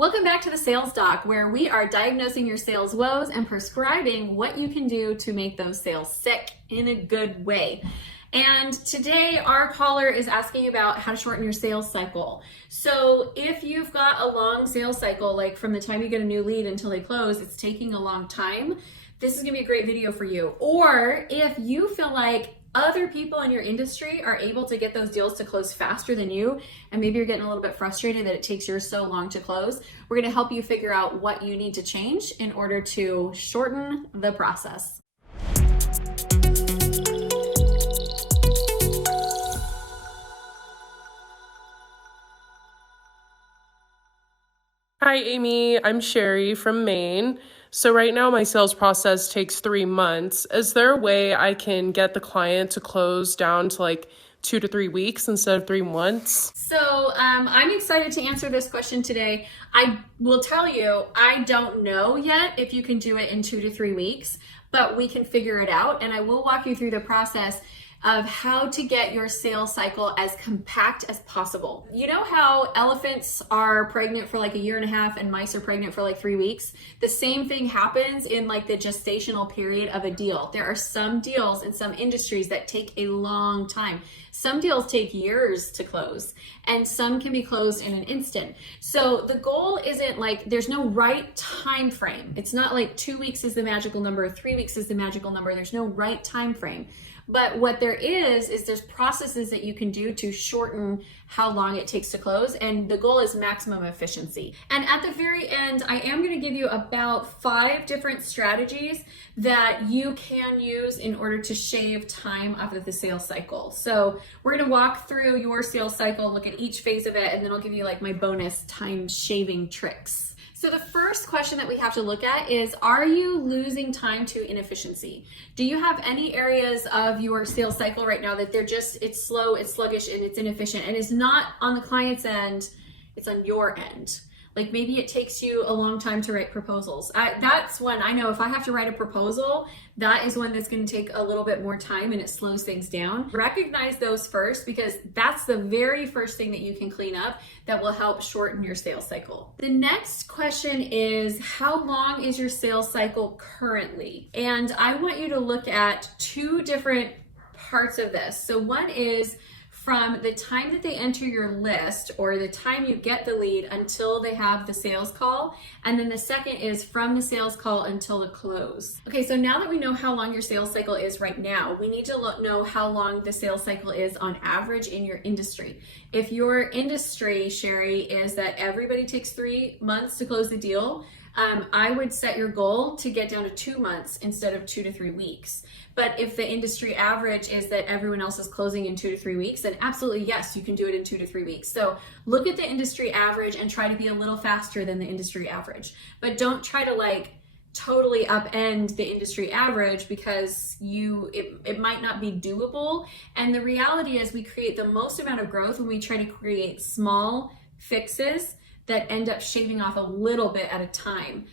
Welcome back to the Sales Doc, where we are diagnosing your sales woes and prescribing what you can do to make those sales sick in a good way. And today our caller is asking about how to shorten your sales cycle. So if you've got a long sales cycle, like from the time you get a new lead until they close, it's taking a long time, this is gonna be a great video for you. Or if you feel like other people in your industry are able to get those deals to close faster than you, and maybe you're getting a little bit frustrated that it takes yours so long to close, we're gonna help you figure out what you need to change in order to shorten the process. Hi, Amy. I'm Sherry from Maine. So right now my sales process takes 3 months. Is there a way I can get the client to close down to like 2 to 3 weeks instead of 3 months? So I'm excited to answer this question today. I will tell you, I don't know yet if you can do it in 2 to 3 weeks, but we can figure it out. And I will walk you through the process of how to get your sales cycle as compact as possible. You know how elephants are pregnant for like 1.5 years and mice are pregnant for like 3 weeks? The same thing happens in like the gestational period of a deal. There are some deals in some industries that take a long time. Some deals take years to close, and some can be closed in an instant. So the goal isn't like, there's no right time frame. It's not like 2 weeks is the magical number, 3 weeks is the magical number. There's no right time frame. But what there is there's processes that you can do to shorten how long it takes to close, and the goal is maximum efficiency. And at the very end, I am going to give you about 5 different strategies that you can use in order to shave time off of the sales cycle. So we're going to walk through your sales cycle, look at each phase of it, and then I'll give you like my bonus time shaving tricks. So the first question that we have to look at is, are you losing time to inefficiency? Do you have any areas of your sales cycle right now that it's slow, it's sluggish, and it's inefficient, and it's not on the client's end, it's on your end? Like maybe it takes you a long time to write proposals. That's when I know if I have to write a proposal, that is one that's going to take a little bit more time and it slows things down. Recognize those first, because that's the very first thing that you can clean up that will help shorten your sales cycle. The next question is, how long is your sales cycle currently? And I want you to look at 2 different parts of this. So one is from the time that they enter your list or the time you get the lead until they have the sales call. And then the second is from the sales call until the close. Okay, so now that we know how long your sales cycle is right now, we need to know how long the sales cycle is on average in your industry. If your industry, Sherry, is that everybody takes 3 months to close the deal, I would set your goal to get down to 2 months instead of 2 to 3 weeks. But if the industry average is that everyone else is closing in 2 to 3 weeks, then absolutely yes, you can do it in 2 to 3 weeks. So look at the industry average and try to be a little faster than the industry average. But don't try to like totally upend the industry average, because it might not be doable. And the reality is we create the most amount of growth when we try to create small fixes that end up shaving off a little bit at a time.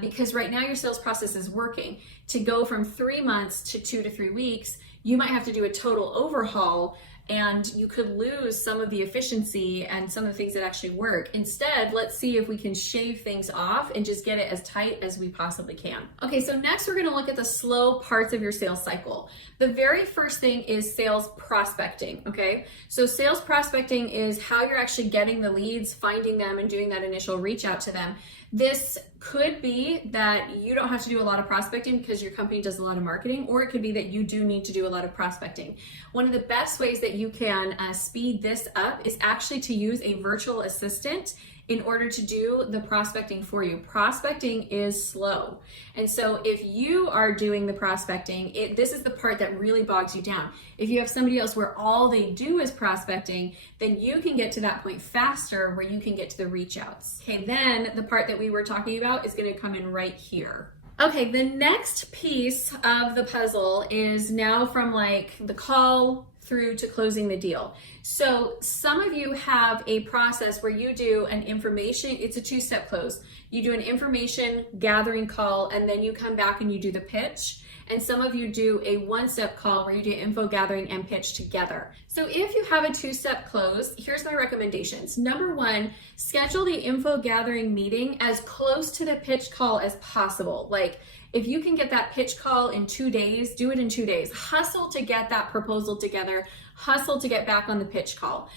Because right now your sales process is working. To go from 3 months to 2 to 3 weeks, you might have to do a total overhaul, and you could lose some of the efficiency and some of the things that actually work. Instead, let's see if we can shave things off and just get it as tight as we possibly can. Okay, so next we're gonna look at the slow parts of your sales cycle. The very first thing is sales prospecting, okay? So sales prospecting is how you're actually getting the leads, finding them, and doing that initial reach out to them. This could be that you don't have to do a lot of prospecting because your company does a lot of marketing, or it could be that you do need to do a lot of prospecting. One of the best ways that you can speed this up is actually to use a virtual assistant in order to do the prospecting for you. Prospecting is slow. And so if you are doing the prospecting, this is the part that really bogs you down. If you have somebody else where all they do is prospecting, then you can get to that point faster where you can get to the reach outs. Okay, then the part that we were talking about is going to come in right here. Okay, the next piece of the puzzle is now from like the call through to closing the deal. So some of you have a process where you do an information, it's a two-step close. You do an information gathering call, and then you come back and you do the pitch. And some of you do a one-step call where you do info gathering and pitch together. So if you have a two-step close, here's my recommendations. Number one, schedule the info gathering meeting as close to the pitch call as possible. Like, if you can get that pitch call in 2 days, do it in 2 days. Hustle to get that proposal together. Hustle to get back on the pitch call.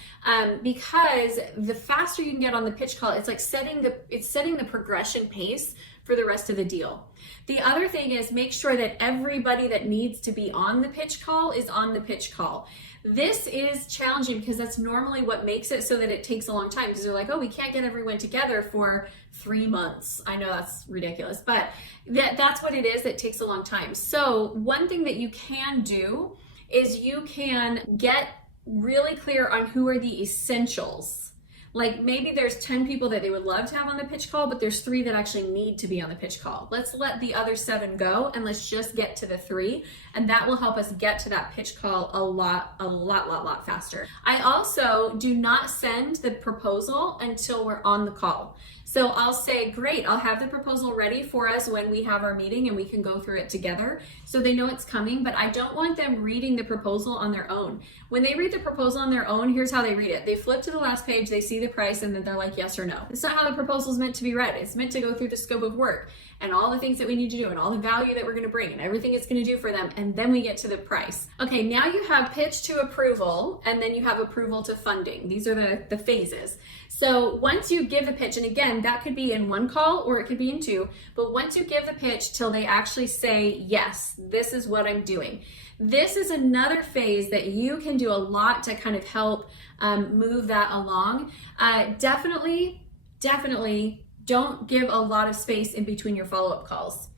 Because the faster you can get on the pitch call, it's like setting the progression pace for the rest of the deal. The other thing is make sure that everybody that needs to be on the pitch call is on the pitch call. This is challenging because that's normally what makes it so that it takes a long time, because they're like, oh, we can't get everyone together for 3 months. I know that's ridiculous, but that's what it is. It takes a long time. So one thing that you can do is you can get really clear on who are the essentials. Like maybe there's 10 people that they would love to have on the pitch call, but there's 3 that actually need to be on the pitch call. Let's let the other 7 go and let's just get to the 3. And that will help us get to that pitch call a lot faster. I also do not send the proposal until we're on the call. So I'll say, great, I'll have the proposal ready for us when we have our meeting and we can go through it together so they know it's coming, but I don't want them reading the proposal on their own. When they read the proposal on their own, here's how they read it. They flip to the last page, they see the price, and then they're like, yes or no. It's not how the proposal is meant to be read. It's meant to go through the scope of work and all the things that we need to do and all the value that we're going to bring and everything it's going to do for them, and then we get to the price. Okay, now you have pitch to approval, and then you have approval to funding. These are the phases. So once you give the pitch, and again, that could be in 1 call or it could be in 2, but once you give the pitch till they actually say, yes, this is what I'm doing. This is another phase that you can do a lot to kind of help move that along. Definitely don't give a lot of space in between your follow-up calls.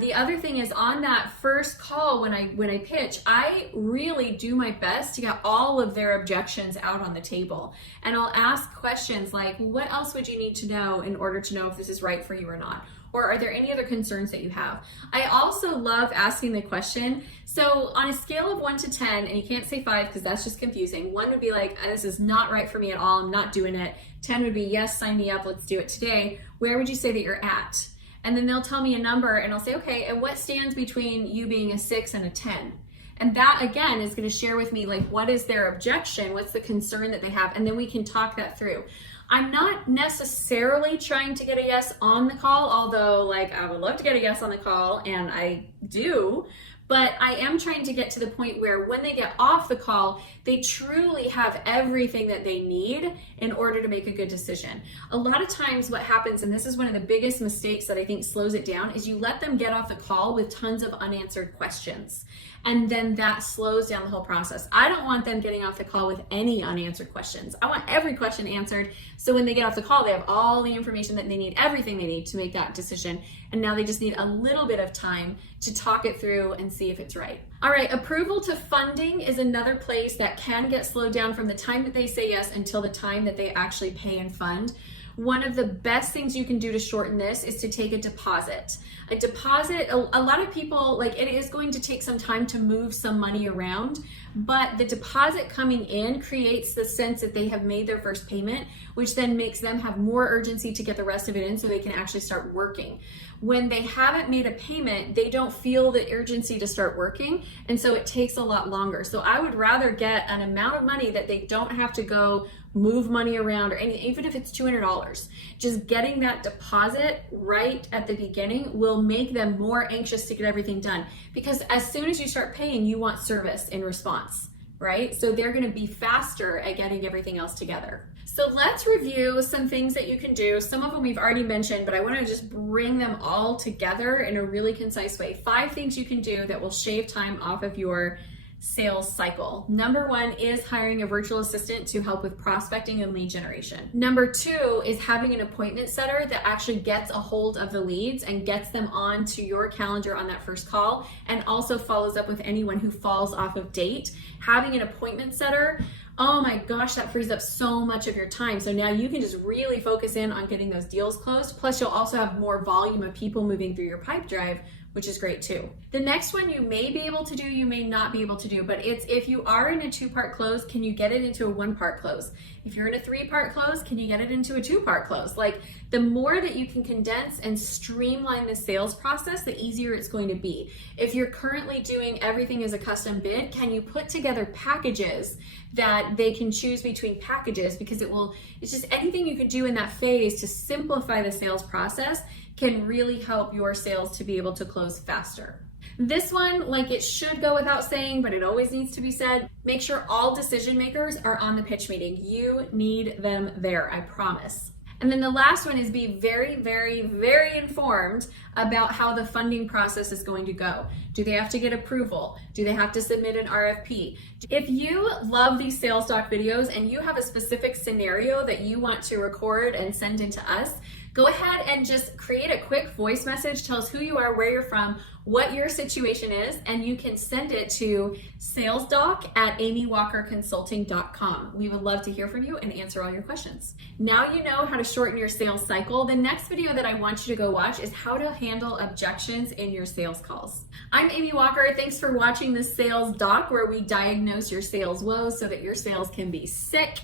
The other thing is on that first call when I pitch, I really do my best to get all of their objections out on the table. And I'll ask questions like, what else would you need to know in order to know if this is right for you or not? Or are there any other concerns that you have? I also love asking the question. So on a scale of 1 to 10, and you can't say 5 because that's just confusing. 1 would be like, this is not right for me at all. I'm not doing it. 10 would be, yes, sign me up. Let's do it today. Where would you say that you're at? And then they'll tell me a number and I'll say, okay, and what stands between you being a 6 and a 10? And that again is going to share with me like what is their objection, what's the concern that they have, and then we can talk that through. I'm not necessarily trying to get a yes on the call, although like I would love to get a yes on the call, and I do. But I am trying to get to the point where when they get off the call, they truly have everything that they need in order to make a good decision. A lot of times what happens, and this is one of the biggest mistakes that I think slows it down, is you let them get off the call with tons of unanswered questions. And then that slows down the whole process. I don't want them getting off the call with any unanswered questions. I want every question answered. So when they get off the call, they have all the information that they need, everything they need to make that decision. And now they just need a little bit of time to talk it through and see if it's right. All right, approval to funding is another place that can get slowed down from the time that they say yes until the time that they actually pay and fund. One of the best things you can do to shorten this is to take a deposit. A deposit, a lot of people, like it is going to take some time to move some money around, but the deposit coming in creates the sense that they have made their first payment, which then makes them have more urgency to get the rest of it in so they can actually start working. When they haven't made a payment, they don't feel the urgency to start working, and so it takes a lot longer. So I would rather get an amount of money that they don't have to go move money around or anything, even if it's $200. Just getting that deposit right at the beginning will make them more anxious to get everything done, because as soon as you start paying, you want service in response, right? So they're going to be faster at getting everything else together. So let's review some things that you can do. Some of them we've already mentioned, but I want to just bring them all together in a really concise way. 5 things you can do that will shave time off of your sales cycle. Number 1 is hiring a virtual assistant to help with prospecting and lead generation. Number 2 is having an appointment setter that actually gets a hold of the leads and gets them onto your calendar on that first call, and also follows up with anyone who falls off of date. Having an appointment setter, oh my gosh, that frees up so much of your time. So now you can just really focus in on getting those deals closed. Plus you'll also have more volume of people moving through your pipe drive which is great too. The next one you may be able to do, you may not be able to do, but it's if you are in a 2-part close, can you get it into a 1-part close? If you're in a 3-part close, can you get it into a 2-part close? Like, the more that you can condense and streamline the sales process, the easier it's going to be. If you're currently doing everything as a custom bid, can you put together packages that they can choose between packages? Because it's just anything you could do in that phase to simplify the sales process can really help your sales to be able to close faster. This one, like, it should go without saying, but it always needs to be said. Make sure all decision makers are on the pitch meeting. You need them there, I promise. And then the last one is be very, very, very informed about how the funding process is going to go. Do they have to get approval? Do they have to submit an RFP? If you love these sales doc videos and you have a specific scenario that you want to record and send into us, go ahead and just create a quick voice message. Tell us who you are, where you're from, what your situation is, and you can send it to salesdoc@amywalkerconsulting.com. We would love to hear from you and answer all your questions. Now you know how to shorten your sales cycle. The next video that I want you to go watch is how to handle objections in your sales calls. I'm Amy Walker. Thanks for watching this sales doc where we diagnose your sales woes so that your sales can be sick.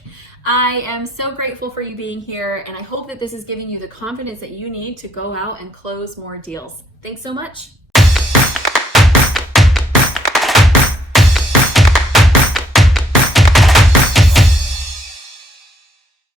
I am so grateful for you being here, and I hope that this is giving you the confidence that you need to go out and close more deals. Thanks so much.